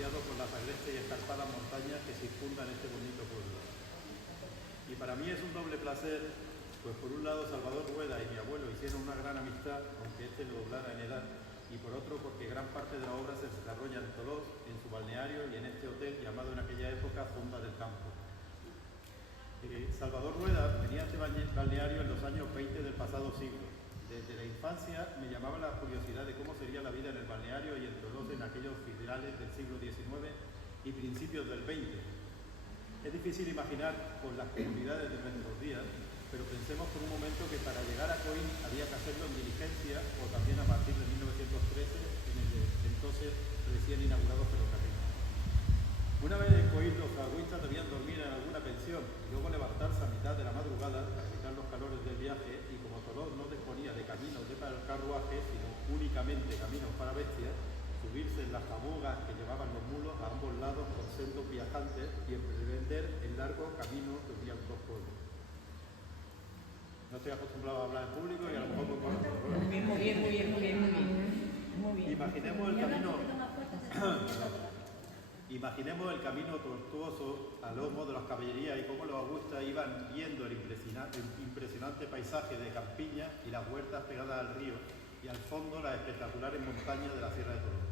maravillado con las agrestes y escarpadas montañas que circundan este bonito pueblo. Y para mí es un doble placer, pues por un lado Salvador Rueda y mi abuelo hicieron una gran amistad, aunque este lo doblara en edad, y por otro porque gran parte de la obra se desarrolla en Tolós, en su balneario y en este hotel llamado en aquella época Fonda del Campo. Salvador Rueda venía a este balneario en los años 20 del pasado siglo. Desde la infancia me llamaba la curiosidad de cómo sería la vida en el balneario y en Tolós en aquellos finales del siglo XIX y principios del XX. Es difícil imaginar con las comodidades de nuestros días, pero pensemos por un momento que para llegar a Coín había que hacerlo en diligencia o también a partir de 1913 en el entonces recién inaugurado ferrocarril. Una vez en Coín los agüistas debían dormir en alguna pensión y luego levantarse a mitad de la madrugada para evitar los calores del viaje, y como Tolós no disponía de caminos de carruaje, sino únicamente caminos para bestias, subirse en las jabogas que llevaban los mulos a ambos lados con sendos viajantes y emprender el largo camino que unía los dos pueblos. No estoy acostumbrado a hablar en público y a lo mejor con Muy bien. Imaginemos el camino tortuoso a lomo de las caballerías y cómo los agüistas iban viendo el impresionante paisaje de campiña y las huertas pegadas al río, y al fondo las espectaculares montañas de la Sierra de Tolós.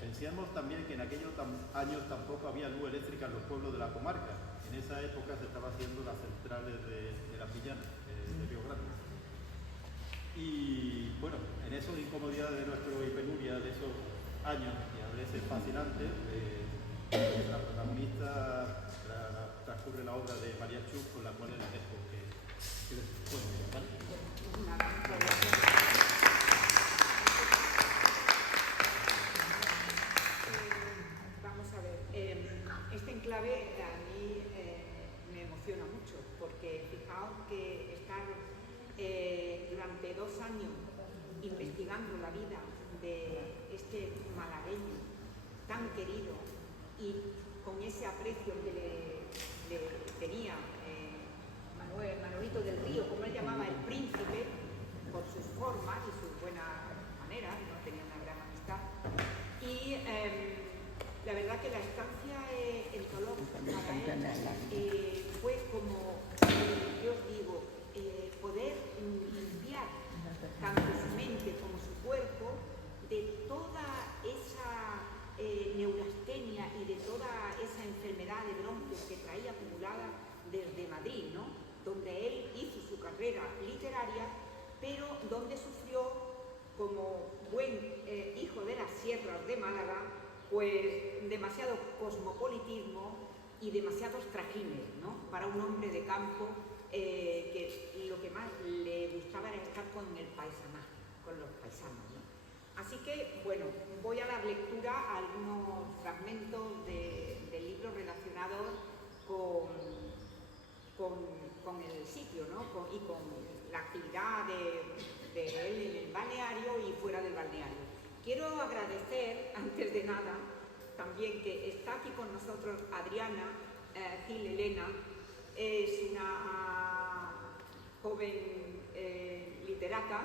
Pensemos también que en aquellos años tampoco había luz eléctrica en los pueblos de la comarca. En esa época se estaba haciendo las centrales de las Villanas, de Río Grande. Y bueno, en esas incomodidades de nuestro y penuria de esos años, y a veces fascinantes, la protagonista transcurre la obra de María Chus, con la cual les dejo que les cuente, ¿vale? Vamos a ver, este enclave a mí me emociona mucho, porque fijaos que estar durante 2 años investigando la vida de este malagueño tan querido y con ese aprecio que le tenía Manolito del Río, como él llamaba, el príncipe, por sus formas y sus buenas maneras, no tenía una gran amistad. Y la verdad que la estancia en Tolós para él fue como, yo os digo, poder limpiar tanto su mente como su cuerpo de toda esa neurastenia y de toda esa enfermedad de bronquios que traía acumulada desde Madrid, ¿no? Donde él hizo su carrera literaria, pero donde sufrió, como buen hijo de las sierras de Málaga, pues demasiado cosmopolitismo y demasiados trajines, ¿no? Para un hombre de campo que lo que más le gustaba era estar con el paisanaje, con los paisanos, ¿no? Así que, bueno, voy a dar lectura a algunos fragmentos del libro relacionados con el sitio, ¿no? Y con la actividad de él en el balneario y fuera del balneario. Quiero agradecer, antes de nada, también que está aquí con nosotros Adriana Gil Elena. Es una joven literata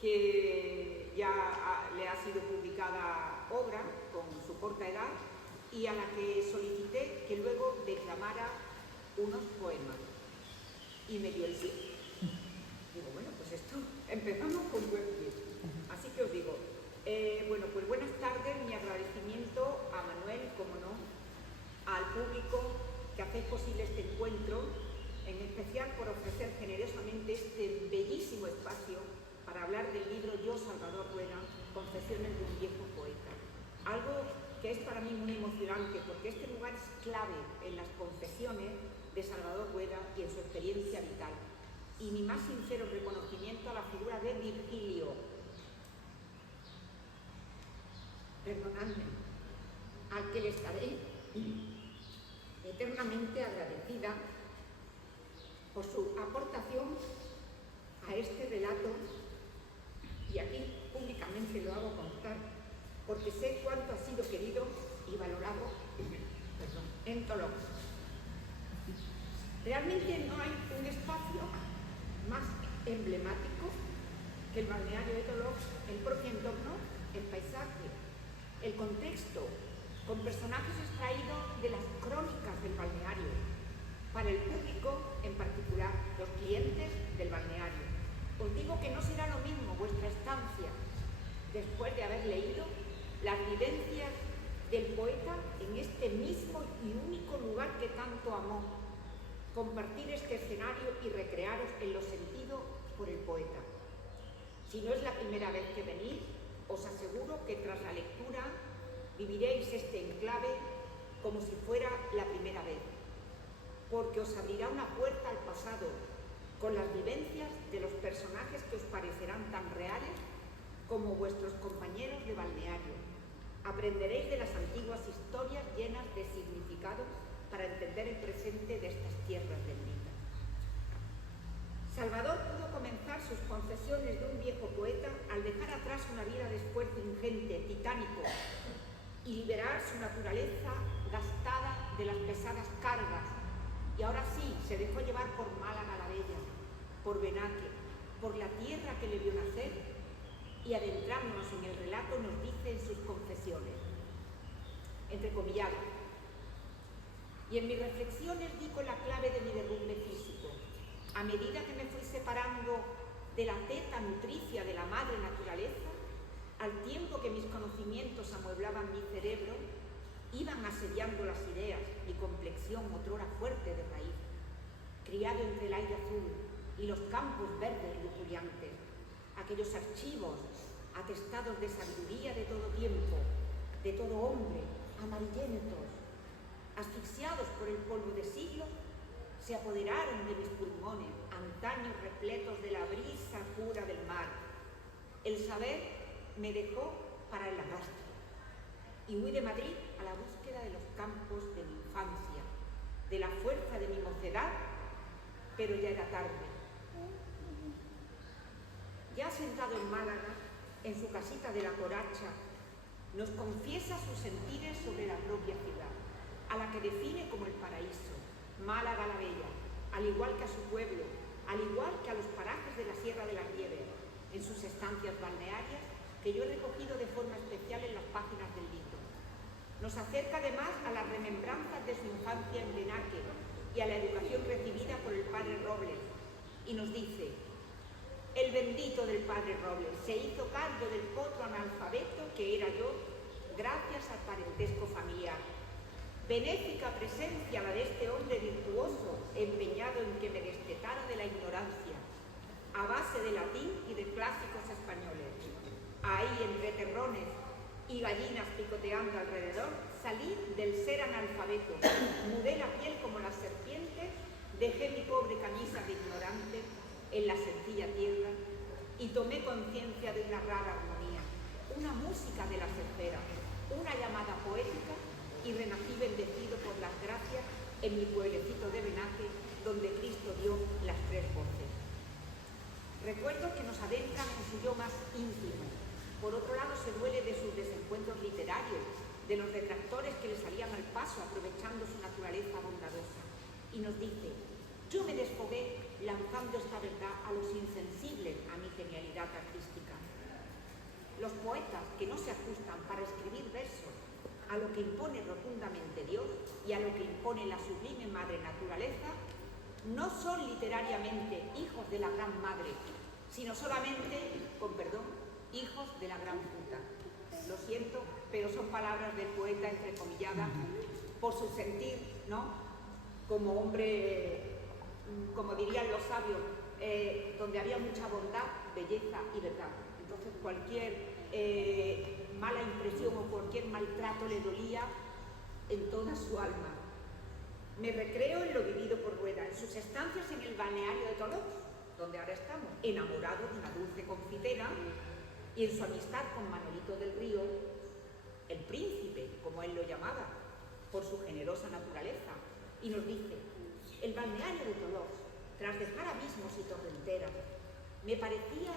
que ya le ha sido publicada obra con su corta edad y a la que solicité que luego declamara unos poemas y me dio el sí. Digo, bueno, pues esto, empezamos con buen pie. Así que os digo, bueno, pues buenas tardes, mi agradecimiento a Manuel, como no, al público que hacéis posible este encuentro, en especial por ofrecer generosamente este bellísimo espacio para hablar del libro Yo, Salvador Rueda, Confesiones de un viejo poeta. Algo que es para mí muy emocionante, porque este lugar es clave en las confesiones de Salvador Rueda y en su experiencia vital. Y mi más sincero reconocimiento a la figura de Virgilio. Perdonadme, al que le estaré eternamente agradecida por su aportación a este relato, y aquí públicamente lo hago constar, porque sé cuánto ha sido querido y valorado en Tolós. Realmente no hay un espacio más emblemático que el balneario de Tolós, el propio entorno, el paisaje, el contexto con personajes extraídos de las crónicas del balneario, para el público, en particular, los clientes del balneario. Os digo que no será lo mismo vuestra estancia después de haber leído las vivencias del poeta en este mismo y único lugar que tanto amó. Compartir este escenario y recrearos en lo sentido por el poeta. Si no es la primera vez que venís, os aseguro que tras la lectura viviréis este enclave como si fuera la primera vez, porque os abrirá una puerta al pasado con las vivencias de los personajes que os parecerán tan reales como vuestros compañeros de balneario. Aprenderéis de las antiguas historias llenas de significado para entender el presente de estas tierras benditas. Salvador pudo comenzar sus confesiones de un viejo poeta al dejar atrás una vida de esfuerzo ingente, titánico, y liberar su naturaleza gastada de las pesadas cargas. Y ahora sí, se dejó llevar por Málaga la Bella, por Benaque, por la tierra que le vio nacer, y adentrándonos en el relato nos dice en sus confesiones, entrecomillado: y en mis reflexiones di con la clave de mi derrumbe físico. A medida que me fui separando de la teta nutricia de la madre naturaleza, al tiempo que mis conocimientos amueblaban mi cerebro, iban asediando las ideas, mi complexión otrora fuerte de raíz, criado entre el aire azul y los campos verdes lujuriantes, aquellos archivos atestados de sabiduría de todo tiempo, de todo hombre, amarillentos, asfixiados por el polvo de siglos, se apoderaron de mis pulmones, antaños repletos de la brisa pura del mar. El saber me dejó para el arrastre y huí de Madrid a la búsqueda de los campos de mi infancia, de la fuerza de mi mocedad, pero ya era tarde. Ya sentado en Málaga, en su casita de la Coracha, nos confiesa sus sentires sobre la propia ciudad, a la que define como el paraíso, Málaga la Bella, al igual que a su pueblo, al igual que a los parajes de la Sierra de las Nieves, en sus estancias balnearias, que yo he recogido de forma especial en las páginas del libro. Nos acerca además a las remembranzas de su infancia en Benaque y a la educación recibida por el padre Robles, y nos dice: el bendito del padre Robles se hizo cargo del potro analfabeto que era yo, gracias al parentesco familiar. Benéfica presencia la de este hombre virtuoso, empeñado en que me destetara de la ignorancia, a base de latín y de clásicos españoles. Ahí, entre terrones y gallinas picoteando alrededor, salí del ser analfabeto, mudé la piel como las serpientes, dejé mi pobre camisa de ignorante en la sencilla tierra y tomé conciencia de una rara armonía, una música de las esferas, una llamada poética, y renací bendecido por las gracias en mi pueblecito de Benaque, donde Cristo dio las tres voces. Recuerdos que nos adentran en su yo más íntimo. Por otro lado, se duele de sus desencuentros literarios, de los detractores que le salían al paso aprovechando su naturaleza bondadosa. Y nos dice: yo me desfogué lanzando esta verdad a los insensibles a mi genialidad artística. Los poetas que no se ajustan para escribir versos a lo que impone rotundamente Dios y a lo que impone la sublime madre naturaleza, no son literariamente hijos de la gran madre, sino solamente, con perdón, hijos de la gran puta. Lo siento, pero son palabras del poeta entrecomilladas por su sentir, ¿no? Como hombre, como dirían los sabios, donde había mucha bondad, belleza y verdad. Entonces cualquier mala impresión o cualquier maltrato le dolía en toda su alma. Me recreo en lo vivido por Rueda, en sus estancias en el balneario de Toulouse, donde ahora estamos, enamorado de una dulce confitera, y en su amistad con Manolito del Río, el príncipe, como él lo llamaba, por su generosa naturaleza, y nos dice: el balneario de Toulouse, tras dejar abismos y torrenteras, me parecía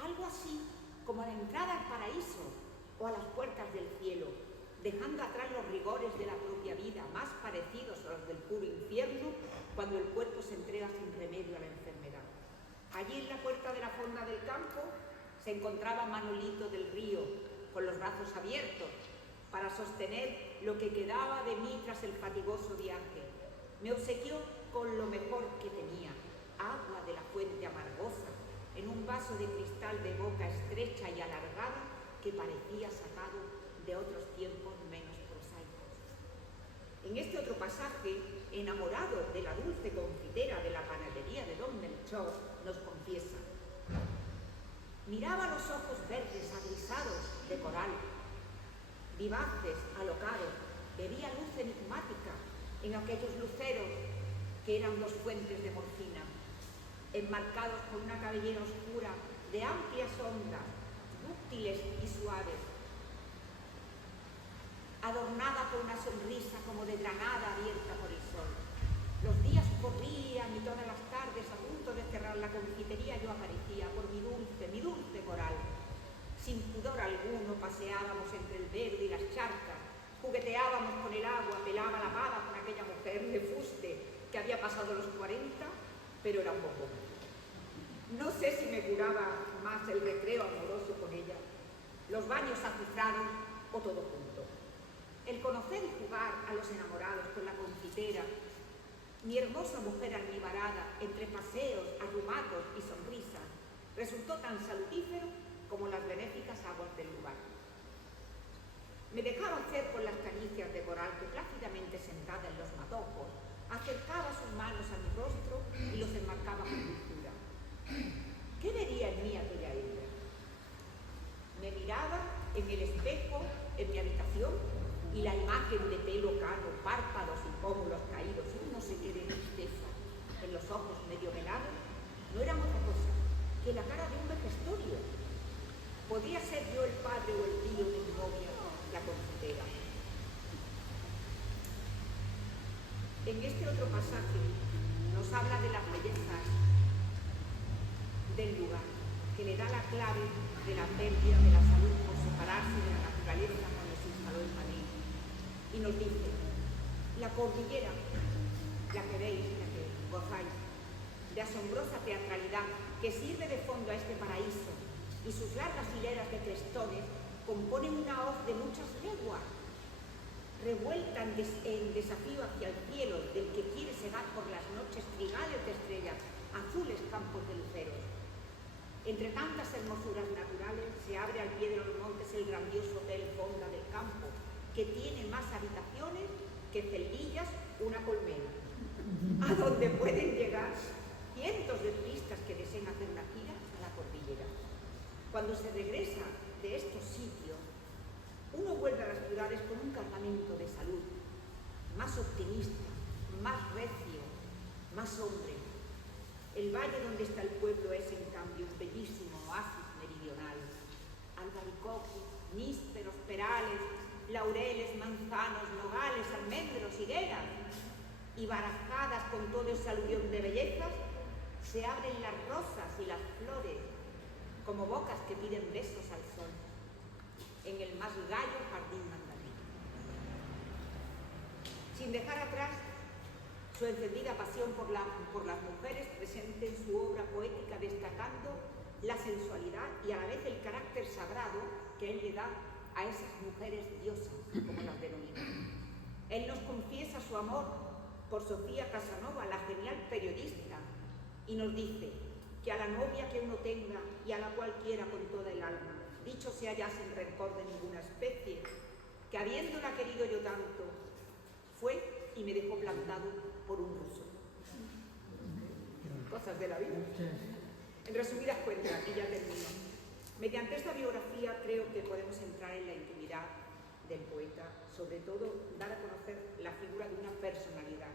algo así como la entrada al paraíso o a las puertas del cielo, dejando atrás los rigores de la propia vida, más parecidos a los del puro infierno, cuando el cuerpo se entrega sin remedio a la enfermedad. Allí en la puerta de la fonda del campo se encontraba Manolito del Río, con los brazos abiertos, para sostener lo que quedaba de mí tras el fatigoso viaje. Me obsequió con lo mejor que tenía, agua de la fuente amargosa, en un vaso de cristal de boca estrecha y alargada que parecía sacado de otros tiempos menos prosaicos. En este otro pasaje, enamorado de la dulce confitera de la panadería de don Melchor, nos confiesa: miraba los ojos verdes agrisados de coral, vivaces, alocados, bebía luz enigmática en aquellos luceros que eran dos fuentes de morfina, enmarcados por una cabellera oscura de amplias ondas, dúctiles y suaves, adornada por una sonrisa como de granada abierta por el sol. Los días corrían y todas las tardes, a punto de cerrar la confitería, yo aparecía por mi dulce coral. Sin pudor alguno paseábamos entre el verde y las charcas, jugueteábamos con el agua, pelaba la pava con aquella mujer de fuste que había pasado los 40, pero era un bombón. No sé si me curaba más el recreo amoroso con ella, los baños azufrados o todo junto. El conocer y jugar a los enamorados con la confitera, mi hermosa mujer almibarada entre paseos, arrumatos y sonrisas, resultó tan salutífero como las benéficas aguas del lugar. Me dejaba hacer con las caricias de coral que plácidamente sentada en los matojos acercaba sus manos a mi rostro y los enmarcaba con dulzura. ¿Qué vería en mí aquella hembra? Me miraba en el espejo en mi habitación y la imagen de pelo cano, párpados y pómulos caídos y un no sé qué de tristeza en los ojos medio velados no eran otra cosa que la cara de un vejestorio. Podía ser yo el padre o el tío de mi novia, la confitera. En este otro pasaje nos habla de las bellezas del lugar, que le da la clave de la pérdida de la salud por separarse de la naturaleza cuando se instaló en Madrid. Y nos dice: la cordillera, la que veis, la que gozáis, de asombrosa teatralidad que sirve de fondo a este paraíso, y sus largas hileras de crestones componen una hoz de muchas leguas, revuelta en desafío hacia el cielo del que quiere cegar por las noches trigales de estrellas, azules campos de luceros. Entre tantas hermosuras naturales se abre al pie de los montes el grandioso hotel Fonda del Campo, que tiene más habitaciones que celdillas una colmena, a donde pueden llegar cientos de turistas que deseen hacer una gira a la cordillera. Cuando se regresa de estos sitios, uno vuelve a las ciudades con un cargamento de salud, más optimista, más recio, más hombre. El valle donde está el pueblo es, en cambio, un bellísimo oasis meridional. Albaricoques, nísperos, perales, laureles, manzanos, nogales, almendros, higueras, y barajadas con todo ese aluvión de bellezas, se abren las rosas y las flores como bocas que piden besos al sol, en el más gallo jardín mandarín. Sin dejar atrás su encendida pasión por las mujeres presente en su obra poética, destacando la sensualidad y a la vez el carácter sagrado que él le da a esas mujeres diosas, como las denomina. Él nos confiesa su amor por Sofía Casanova, la genial periodista, y nos dice que a la novia que uno tenga y a la cual quiera con toda el alma, dicho sea ya sin rencor de ninguna especie, que habiéndola querido yo tanto, fue y me dejó plantado por un ruso. Cosas de la vida. En resumidas cuentas, y ya termino, mediante esta biografía creo que podemos entrar en la intimidad del poeta, sobre todo dar a conocer la figura de una personalidad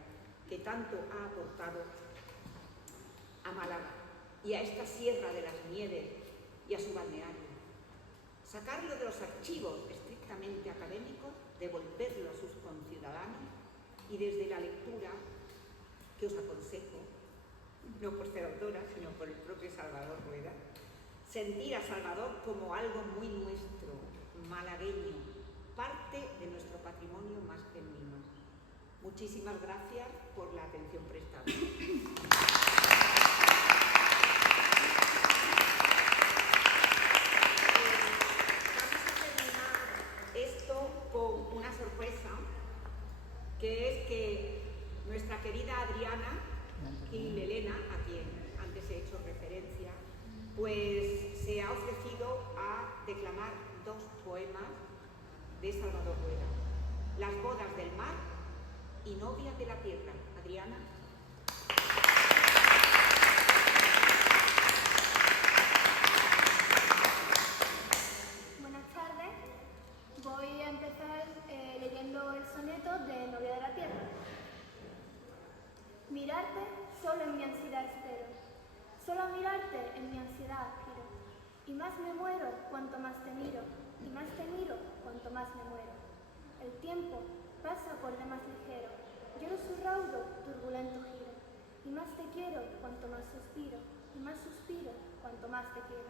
que tanto ha aportado a Málaga y a esta Sierra de las Nieves y a su balneario. Sacarlo de los archivos estrictamente académicos, devolverlo a sus conciudadanos y desde la lectura, que os aconsejo, no por ser autora, sino por el propio Salvador Rueda, sentir a Salvador como algo muy nuestro, malagueño, parte de nuestro patrimonio más genuino. Muchísimas gracias por la atención prestada. Vamos a terminar esto con poemas de Salvador Rueda. Las bodas del mar y novias de la tierra. Adriana. Buenas tardes. Voy a empezar leyendo el soneto de Novia de la Tierra. Mirarte solo en mi ansiedad espero, solo a mirarte en mi ansiedad aspiro, y más me muero cuanto más te miro, y más te miro cuanto más me muero. El tiempo pasa por demás ligero, lloro su raudo, turbulento giro, y más te quiero cuanto más suspiro, y más suspiro cuanto más te quiero.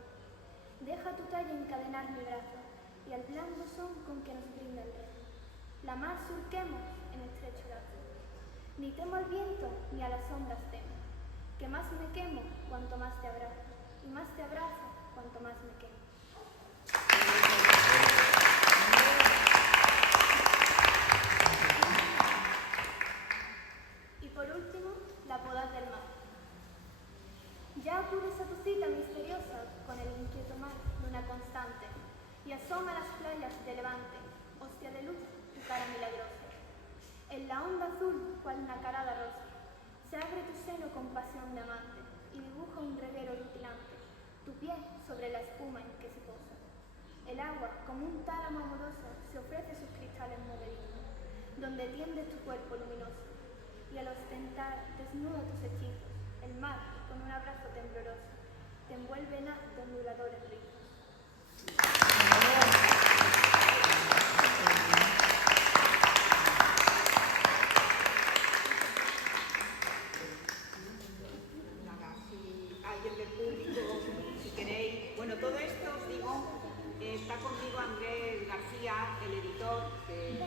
Deja tu talla encadenar mi brazo, y al blando son con que nos brinda el rey. La mar surquemos en estrecho lazo. Ni temo al viento, ni a las sombras temo, que más me quemo cuanto más te abrazo, y más te abrazo cuanto más me quemo. Y por último, la boda del mar. Ya acudes a tu cita misteriosa con el inquieto mar, luna constante, y asoma a las playas de levante, hostia de luz, tu cara milagrosa. En la onda azul, cual nacarada rosa, se abre tu seno con pasión de amante, y dibuja un reguero rutilante, tu pie sobre la espuma en que se posa. El agua, como un tálamo amoroso, se ofrece sus cristales moveditos, donde tiende tu cuerpo luminoso, y al ostentar desnuda tus hechizos, el mar, con un abrazo tembloroso, te envuelve en onduladores rizos. Nada, si alguien del público, si queréis. Bueno, todo esto os digo, está conmigo Andrés García, el editor, que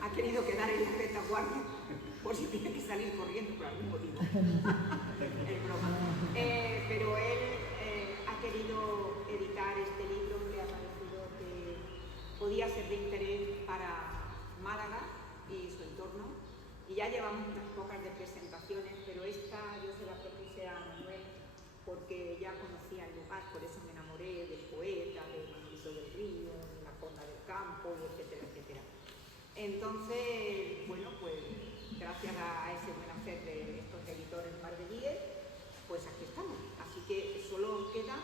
ha querido quedar en la retaguardia por si tiene que salir corriendo por algún motivo. Es broma. Pero él ha querido editar este libro, le ha parecido que podía ser de interés para Málaga y su entorno. Y ya llevamos unas pocas de presentaciones, pero esta yo se la propuse a Manuel porque ya conocía el lugar, por eso me enamoré del poeta, de Manuelito del Río, de la Conda del Campo, etcétera, etcétera. Entonces, bueno, pues gracias a ese buen hacer de estos editores marbellíes, pues aquí estamos. Así que solo queda